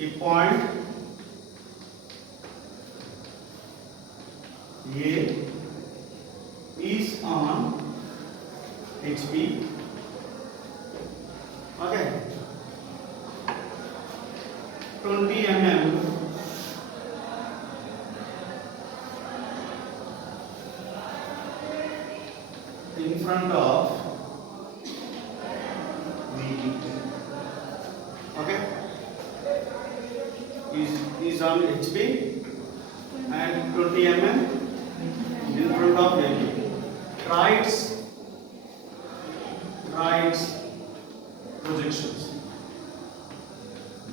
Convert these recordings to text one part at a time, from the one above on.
A point A is on HP. Okay. 20 mm in front of VP. Okay. Is on HP and 20 mm in front of VP. Writes projections.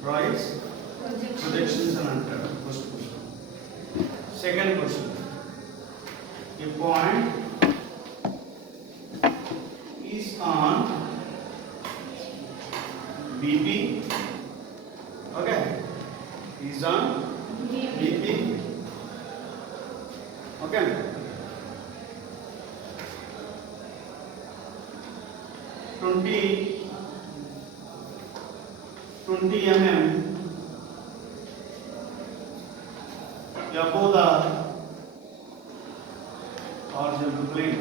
Writes projections and another. First question. Second question. A point is on BP. Okay. Is on BP. Okay. 20 mm above the horizontal plane.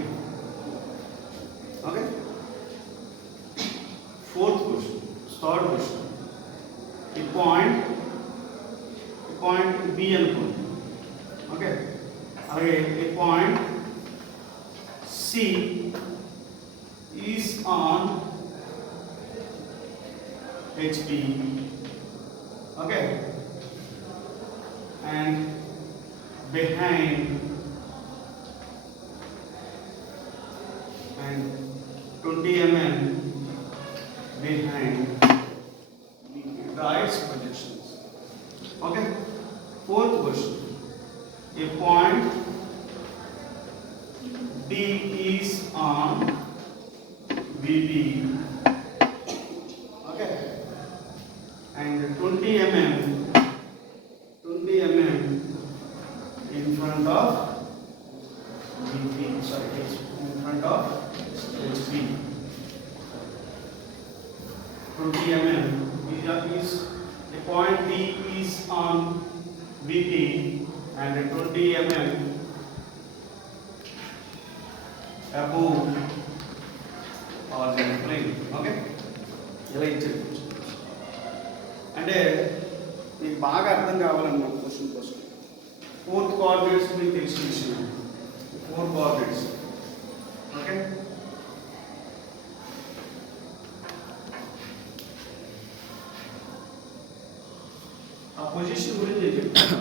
Okay. Fourth question, third question. A point B and okay. A point C is on HP. Okay. And behind and 20 mm behind writes projections. Okay. Fourth question. A point D is on VP. Okay. And 20 mm in front of VP. Sorry, in front of HP. 20 mm is a point D is on VP and 20 mm above horizontal plane. Okay. ఇలా ఇచ్చారు అంటే మీకు బాగా అర్థం కావాలన్నమాట క్వశ్చన్ కోసం. Fourth coordinates మీకు తెలిసిన విషయం. 4 కోఆర్డినేట్స్. ఓకే. ఆ పొజిషన్ గురించి చెప్తాను.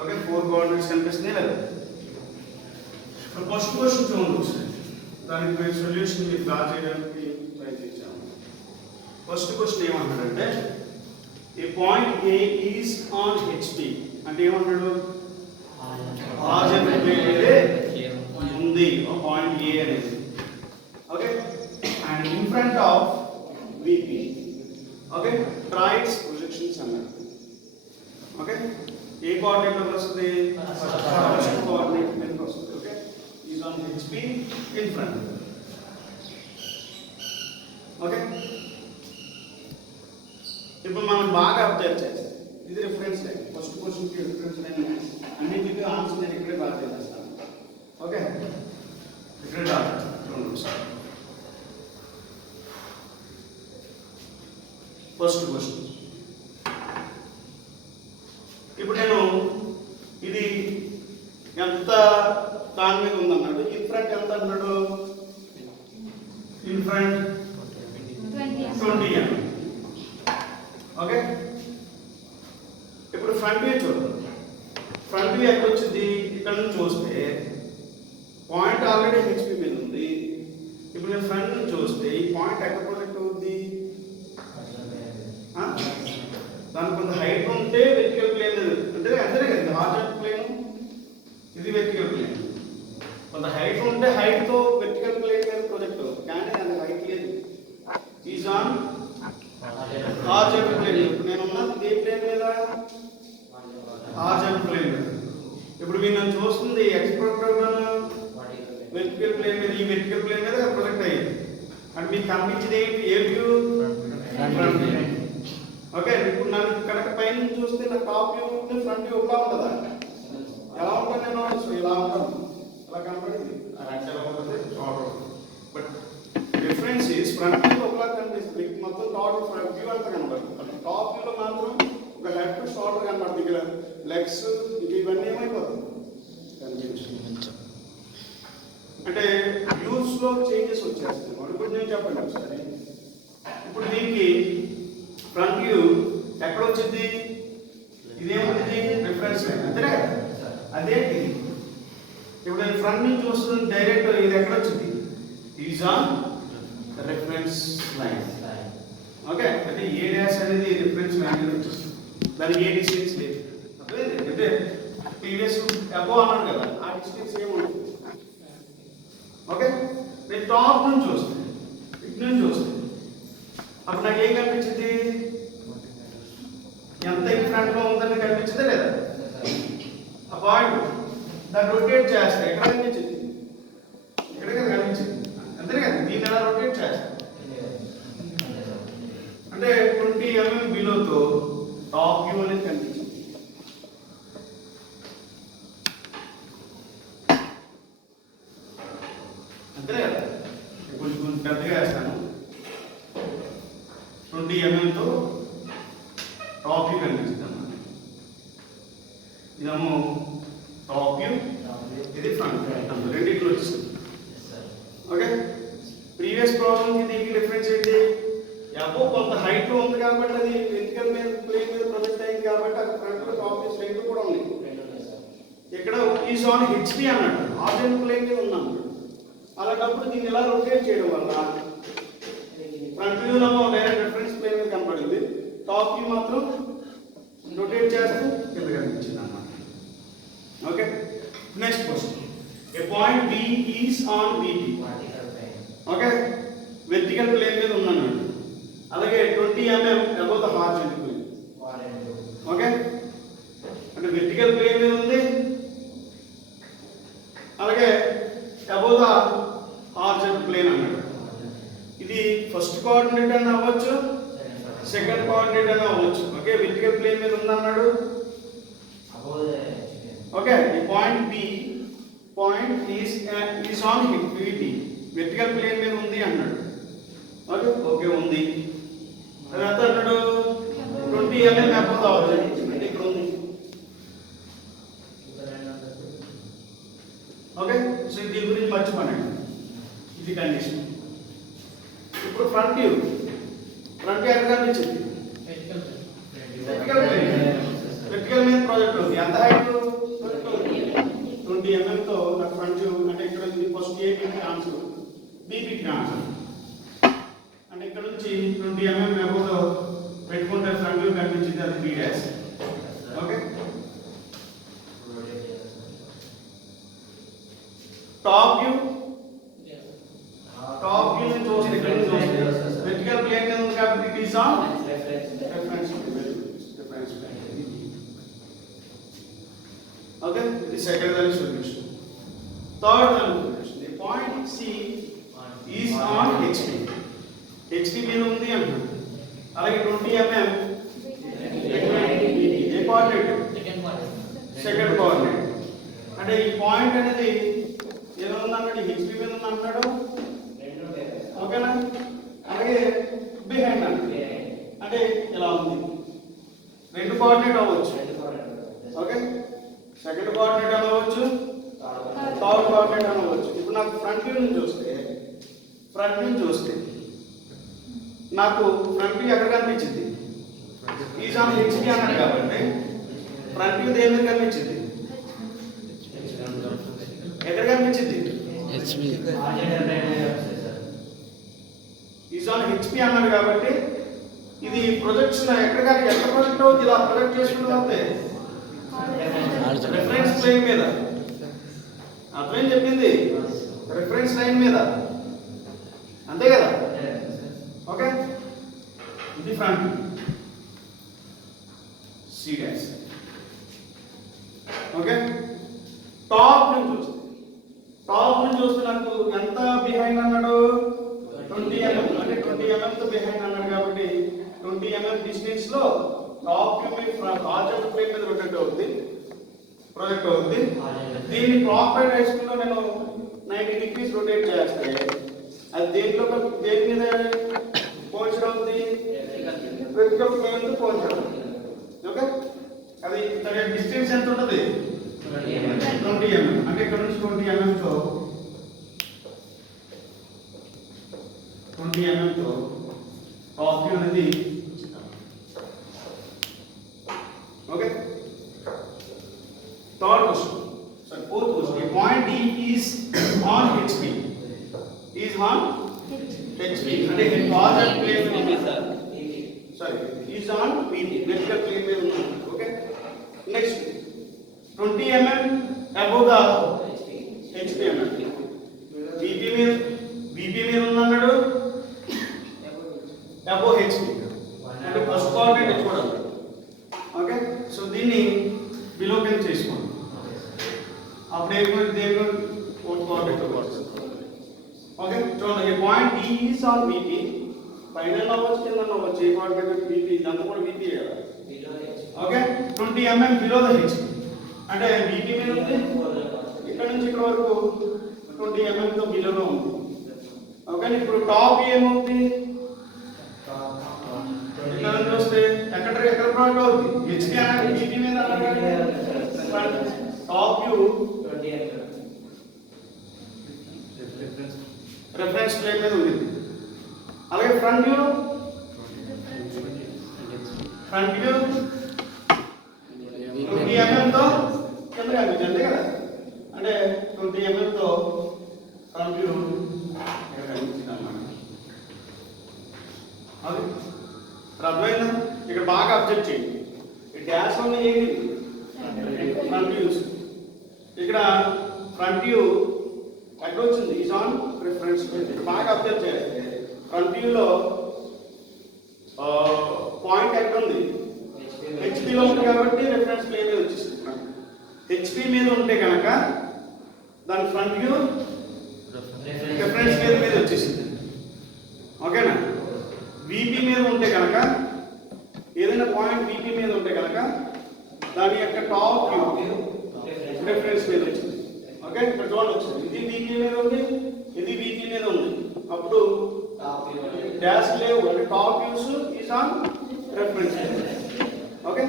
ఓకే. 4 కోఆర్డినేట్స్ కనిపిస్తున్నాయి కదా. ఫస్ట్ క్వశ్చన్ చూడండి ఒకసారి. దానికి మేము సొల్యూషన్ మీరు డ్రా చేయడానికి ట్రై చేసాము. ఫస్ట్ క్వశ్చన్ ఏమంటాడంటే a point A is on HP అంటే ఏమంటాడు హారిజాంటల్ ప్లేన్ ఉంది ఆ పాయింట్ ఏ అనేది. Okay. And in front of VP. Okay. ట్రైట్స్ ప్రొజెక్షన్స్ అన్నాడు. ఓకే. ఏ కోఆర్డినేట్ లో వస్తుంది ఫస్ట్ కోఆర్డినేట్ మీద వస్తుంది. Okay. Is on HP in front. Okay. ఇప్పుడు మనం బాగా అబ్జర్వ్ చేస్తాం. ఇది రిఫరెన్స్ లైన్. ఫస్ట్ క్వశ్చన్ కి రిఫరెన్స్ లైన్ అన్నిటికీ ఆన్సర్ నేను ఇక్కడే డ్రా చేస్తాను. ఓకే. ఇక్కడ డ్రా చూడండి సార్. First question. ఇప్పుడు నేను ఇది ఎంత దాని మీద ఉందన్నాడు. ఇన్ ఫ్రంట్ ఎంత అన్నాడు. In front 20 mm. ఓకే. ఇప్పుడు ఫ్రంట్ వ్యూ చూద్దాం. ఫ్రంట్ వ్యూ ఎక్కడ వచ్చింది. ఇక్కడ నుంచి చూస్తే పాయింట్ ఆల్రెడీ హెచ్పి మీద ఉంది. ఇప్పుడు నేను ఫ్రంట్ నుంచి చూస్తే ఈ పాయింట్ ఎక్కడ ప్రొజెక్ట్ అవుతుంది. దానికి కొంత హైట్ ఉంటే వెర్టికల్ ప్లేన్ అంటే అంతనే కదా హారిజాంటల్ ప్లేన్ ఇది వెర్టికల్ ప్లేన్. కొంత హైట్ ఉంటే హైట్ తో వెర్టికల్ ప్లేన్ మీద ప్రొజెక్ట్ అవుతుంది. కానీ అది హైట్ లేదు. Is on horizontal plane. ఇప్పుడు నేను ఉన్నది ఏ ప్లేన్ మీద హారిజాంటల్ ప్లేన్ మీద. ఇప్పుడు మీరు నన్ను చూస్తుంది ఎక్స్పర్ట్ వెర్టికల్ ప్లేన్ మీద ప్రొజెక్ట్ అయ్యేది. అంటే మీకు కనిపించేది ఏంటి? ఏ వ్యూ? Front view. ఓకే, ఇప్పుడు నన్ను కనుక పైన చూస్తే నా టాప్ వ్యూ ఉంది, ఫ్రంట్ వ్యూ ఒకలా ఉంటుందా? ఎలా ఉంటుంది? నేను సో ఇలా ఉంటాను, ఇలా కనపడింది. ఎలా ఉంటుంది? But difference is front view ఒకలా కనిపిస్తుంది, మొత్తం టోటల్ ఫ్రంట్ వ్యూ అంతా కనపడుతుంది. టాప్ వ్యూలో మాత్రం ఒక హెడ్ టు షోల్డర్ కనపడుతుంది, ఇక్కడ లెగ్స్ ఇక ఇవన్నీ ఏమైపోతుంది కనిపించు. అంటే వ్యూస్ లో చేంజెస్ వచ్చేస్తాయి. ఇప్పుడు నేను చెప్పండి ఒకసారి. ఇప్పుడు దీనికి ఫ్రంట్ వ్యూ ఎక్కడ వచ్చింది? ఇదేముంది? రిఫరెన్స్ లైన్, అంతేనా? అదేంటి ఇప్పుడు నేను ఫ్రంట్ నుంచి చూస్తుంది డైరెక్ట్, ఇది ఎక్కడ వచ్చింది? Is on reference line. Okay, అంటే ఏ డాష్ అనేది రిఫరెన్స్ లైన్ వచ్చేస్తుంది, దానికి ఏ డిస్టెన్స్ లేదు. అంటే ప్రీవియస్ అబోవ్ అన్నాను కదా, ఆ డిస్టెన్స్ ఏముంటుంది. ఓకే, నేను టాప్ నుంచి చూస్తాను, ఇటు నుంచి చూస్తాను, అప్పుడు నాకు ఏం కనిపించింది? ఎంత ఫ్రంట్ లో ఉందని కనిపించిందా లేదా? ఆ పాయింట్ దాన్ని రొటేట్ చేస్తే ఎక్కడ కనిపించింది? ఇక్కడ కదా కనిపించింది, అంతే కదా? దీన్ని ఎలా రొటేట్ చేస్తాను అంటే 20 mm బిలోతో టాప్ వ్యూ అనేది కనిపించింది. అంతే కదా? కొంచెం కొంచెం పెద్దగా వేస్తాను. 20 mm తో టాప్ వ్యూ కనిపించింది అన్నమాట. ఇదేమో టాప్ వ్యూ, ఇది ఫ్రంట్ వ్యూ, రెండింటిలో వచ్చింది. ఓకే, ప్రీవియస్ ప్రాబ్లమ్కి దీనికి డిఫరెన్స్ ఏంటి? అబో కొంత హైట్ లో ఉంది కాబట్టి అది వెర్టికల్ మీద ప్లేన్ మీద ప్రొజెక్ట్ అయింది కాబట్టి అది ఫ్రంట్ లో టాప్ వ్యూ రెండు కూడా ఉంది. ఇక్కడ ఈజ్ ఆన్ హెచ్పి అన్నాడు, హారిజాంటల్ ప్లేన్ మీద ఉన్నాం. అలాంటప్పుడు దీన్ని ఎలా రొటేట్ చేయడం వల్ల ఫ్రంట్ వ్యూలో డైరెక్ట్ రిఫరెన్స్ ప్లేన్ మీద కనపడింది, టాప్ వ్యూ మాత్రం రొటేట్ చేస్తూ కింద కనిపించింది అన్నమాట. Okay, next question. A point B is on VP. Okay, vertical plane మీద ఉన్నాను, అలాగే 20 mm above the horizontal plane. Okay, అంటే వెర్టికల్ ప్లేన్ మీద ఉంది, అలాగే అబౌవ్ ద హారిజాంటల్ ప్లేన్ అన్నాడు. ఇది ఫస్ట్ కోఆర్డినేట్ అని అవ్వచ్చు, సెకండ్ కోఆర్డినేట్ అని అవ్వచ్చు. ఓకే, వెర్టికల్ ప్లేన్ మీద ఉంది అన్నాడు. ఓకే, ఈ point B point is on VP, vertical plane మీద ఉంది అన్నాడు. ఓకే, ఓకే ఉంది. తర్వాత అన్నాడు 20 mm అబౌవ్ ద హారిజాంటల్, అంటే ఇక్కడ ఉంది. ఓకే, సో దీని గురించి మర్చిపోండి, ఇది కండిషన్. ఇప్పుడు ఫ్రంట్ వ్యూ ఎక్కడ కనిపించింది? వెర్టికల్ మీద ప్రాజెక్ట్ ఉంది. ఎంత హైట్? 20 mm తో నాకు ఫ్రంట్ వ్యూ అంటే ఇక్కడ first AB transfer, BB transfer, అంటే ఇక్కడ నుంచి 20 mm అబౌవ్ పెట్టుకుంటే ఫ్రంట్ వ్యూ కనిపించింది, అది B dash. Okay, top view నుంచి చూస్తే ఇక్కడ నుంచి చూస్తే వెర్టికల్ ప్లేన్ మీద ఉంది కాబట్టి it is on reference plane. Okay, ఇది సెకండ్ దాని సొల్యూషన్. థర్డ్ దాని solution, the point C is on HP మీద ఉంది అంటున్నాడు. అలాగే 20 mm ఏ కోఆర్డినేట్? Second coordinate. అంటే ఈ పాయింట్ అనేది ఏదో ఉందన్నాడు, HP మీద ఉంది అంటున్నాడు. ఓకేనా? అలాగే బిహైండ్ అంటే ఇలా ఉంది, రెండు కోఆర్డినేట్ అవ్వచ్చు. ఓకే, సెకండ్ కోఆర్డినేట్ అవ్వచ్చు, థర్డ్ కోఆర్డినేట్ అవ్వచ్చు. ఇప్పుడు నాకు ఫ్రంట్ వ్యూ నుంచి చూస్తే నాకు ఫ్రంట్ వ్యూ ఎక్కడ కనిపించింది? ఈజ్ ఆన్ HP అన్నాడు కాబట్టి ఫ్రంట్ వ్యూ దేని మీద కనిపించింది? ఎక్కడ కనిపించింది? ఈజ్ ఆన్ HP అన్నాడు కాబట్టి ఇది ప్రొజెక్షన్ ఎక్కడ ప్రొజెక్ట్ అవుతుంది? ఇలా ప్రొజెక్ట్ చేసుకుంటూ వస్తే రిఫరెన్స్ ప్లేన్ మీద. అర్థం చెప్పింది? రిఫరెన్స్ లైన్ మీద, అంతే కదా? ఓకే, ఇది front C dash. Okay, top నుంచి చూస్తే నాకు ఎంత mm తో బిహైండ్ అన్నాడు కాబట్టి 20 mm డిస్టెన్స్ లో టాప్ వ్యూ మీ హారిజాంటల్ ప్లేన్ మీద ప్రొజెక్ట్ అవుతుంది. దీన్ని క్లాక్ వైజ్ డైరెక్షన్ లో నేను 90 డిగ్రీస్ రొటేట్ చేస్తే అది దేని మీద పోల్చడం అవుతుంది, వెర్టికల్ ప్లేన్ తో పోల్చడం. ఓకే, అది దాని డిస్టెన్స్ ఎంత ఉంటుంది, 20 mm. అంటే ఇక్కడ నుంచి 20 mm తో 20 mm తో టాప్ వ్యూ అనేది. Okay, third question, sorry, fourth question. A point D is on HP. Is on HP. అంటే ఈ horizontal plane sorry is on vertical plane మీద ఉన్నాడు. Okay, next 20 mm above the HP అన్నాడు. VP మీద ఉన్నాడు above HP. అంటే first coordinate చూడాలి. Okay, so దీన్ని బిలో కింద చేసుకోండి. అప్పుడు ఏమైనా దేని కోఆర్డినేట్ పడుతుంది. ఓకే, చూడండి, ఈ point D is on VP. పైన అవ్వచ్చు, కింద అవ్వచ్చు. ఏ కోఆర్డినేట్ VP, ఇదంతా కూడా VP కదా. ఓకే, 20 mm బిలో ద HP. అంటే VP మీద ఉంది, ఇక్కడ నుంచి ఇక్కడ వరకు 20 mm తో బిలోలో ఉంది. ఓకే, ఇప్పుడు టాప్ ఏమవుతుంది, ఇక్కడ నుంచి వస్తే ఎక్కడ ప్రోడక్ట్ అవుతుంది, HP అనేది VP మీద టాప్ వ్యూ రిఫరెన్స్ ప్లేన్ మీద ఉంది. అలాగే ఫ్రంట్ వ్యూ 20 mm తో కింద కనిపించింది, అంతే కదా. అంటే 20 mm తో ఫ్రంట్ వ్యూ ఇక్కడ కనిపించింది అన్నమాట. అది అర్థమైందా? ఇక్కడ బాగా అబ్జెక్ట్ చేయండి. ఈ డాష్ ఉన్న ఏంటి, ఫ్రంట్ వ్యూస్. ఇక్కడ ఫ్రంట్ వ్యూ ఎక్కడ వచ్చింది, ఈజ్ ఆన్ రిఫరెన్స్ ప్లేన్. ఇక్కడ బాగా అబ్జర్వ్ చేస్తే ఫ్రంట్ వ్యూలో పాయింట్ ఎక్కడ ఉంది, హెచ్పిలో ఉంది కాబట్టి రిఫరెన్స్ ప్లేన్ మీద వచ్చేసింది. హెచ్పి మీద ఉంటే కనుక దాని ఫ్రంట్ వ్యూ రిఫరెన్స్ ప్లేన్ మీద వచ్చేసింది. ఓకేనా? విపి మీద ఉంటే కనుక, ఏదైనా పాయింట్ విపి మీద ఉంటే కనుక దాని యొక్క టాప్ వ్యూ రిఫరెన్స్ మీద వచ్చింది. ఓకే, ఇక్కడ చూడండి వచ్చింది, ఇది విపి మీద ఉంది, ఇది విపి మీద ఉంది. అప్పుడు డాష్ లేవు, అంటే top views is on reference. Okay,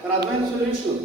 మరి అర్థమైన సొల్యూషన్